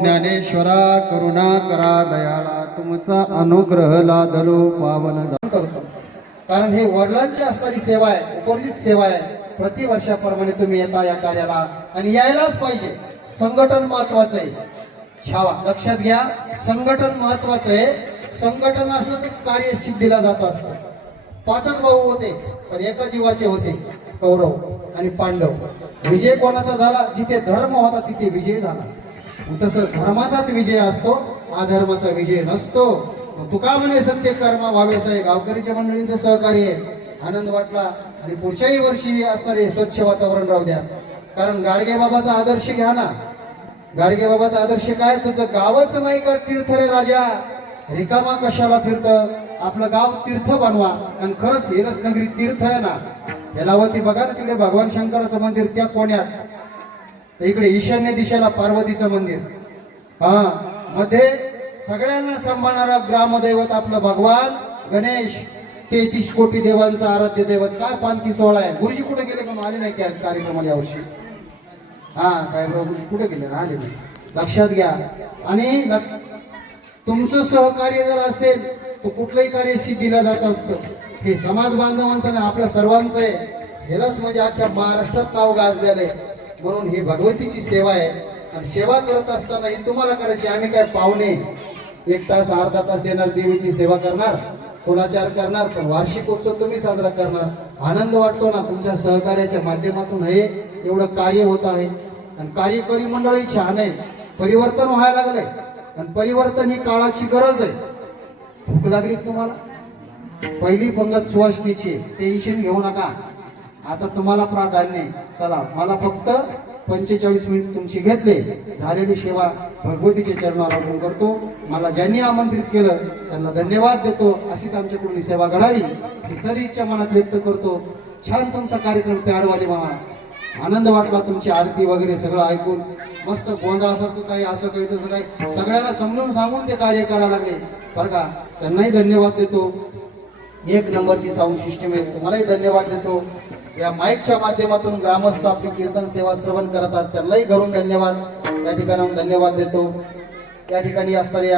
ज्ञानेश्वरा करुणा करा दयाळा तुमचा अनुग्रह लादलो पावन करतो. कारण हे वडिलांची असणारी सेवा आहे उपर्जित सेवा आहे. प्रतिवर्षाप्रमाणे तुम्ही येता या कार्याला आणि यायलाच पाहिजे. संघटन महत्वाचं आहे. छावा लक्षात घ्या. संघटन महत्वाचं आहे. संघटन असलं तेच कार्य सिद्धीला जात असतं. पाचच भाऊ होते. पण एका जीवाचे होते कौरव आणि पांडव. विजय कोणाचा झाला? जिथे धर्म होता तिथे विजय झाला. तसं धर्माचाच विजय असतो अधर्माचा विजय नसतो. तुका म्हणे सत्य कर्म भावेसाहेब गावकरीच्या मंडळींचं सहकार्य आनंद वाटला. आणि पुढच्याही वर्षी असणारे स्वच्छ वातावरण राहू द्या. कारण गाडगे बाबाचा आदर्श घ्या ना. गाडगे बाबाचा आदर्श काय? तुझं गावच नाही का तीर्थ रे राजा? रिकामा कशाला फिरत? आपलं गाव तीर्थ बनवा. आणि खरंच हिरस नगरी तीर्थ आहे ना हेलावती बघा ना तिकडे भगवान शंकराचं मंदिर त्या कोण्यात. इकडे ईशान्य दिशेला पार्वतीचं मंदिर. हा मध्ये सगळ्यांना सांभाळणारा ग्रामदैवत आपलं भगवान गणेश. तेहतीस कोटी देवांचं आराध्य दैवत. काय पालखी सोहळा आहे? गुरुजी कुठे गेले का? आले नाही त्या कार्यक्रमाला यावर्षी. हा साहेबराव गुरुजी कुठे गेले? ना आले नाही. लक्षात घ्या. आणि तुमचं सहकार्य जर असेल तर कुठलंही कार्य सिद्धीला जात असतं. हे समाज बांधवांचं ना आपल्या सर्वांचं आहे. हेलाच म्हणजे अख्ख्या महाराष्ट्रात नाव गाजलेलं आहे. म्हणून ही भगवतीची सेवा आहे. आणि सेवा करत असताना ही तुम्हाला करायची आम्ही काय पाहुणे? एक तास अर्धा तास येणार देवीची सेवा करणार. कुणाचार करणार पण वार्षिक उत्सव तुम्ही साजरा करणार. आनंद वाटतो ना तुमच्या सहकार्याच्या माध्यमातून हे एवढं कार्य होत आहे. आणि कार्यकारी मंडळही छान आहे. परिवर्तन व्हायला लागलंय. आणि परिवर्तन ही काळाची गरज आहे. भूक लागली तुम्हाला? पहिली पंगत सुवासनीची टेन्शन घेऊ नका. आता तुम्हाला प्राधान्य चला मला फक्त पंचेचाळीस मिनिट तुमची घेतले. झालेली सेवा भगवतीच्या चरणावर अर्पण करतो. मला ज्यांनी आमंत्रित केलं त्यांना धन्यवाद देतो. अशीच आमच्याकडून सेवा घडावी ही सदिच्छा मनात व्यक्त करतो. छान तुमचा कार्यक्रम प्याडवाले मला आनंद वाटला तुमची आरती वगैरे सगळं ऐकून. मस्त गोंधळासारखं काही असं काही तसं काही सगळ्यांना समजून सांगून ते कार्य करावं लागले. बरं का? त्यांनाही धन्यवाद देतो. एक नंबरची साऊंड सिस्टीम आहे. तुम्हालाही धन्यवाद देतो. या माईकच्या माध्यमातून ग्रामस्थ आपली कीर्तन सेवा श्रवण करतात. त्यांनाही घरून धन्यवाद. त्या ठिकाणाहून धन्यवाद देतो. त्या ठिकाणी असणारे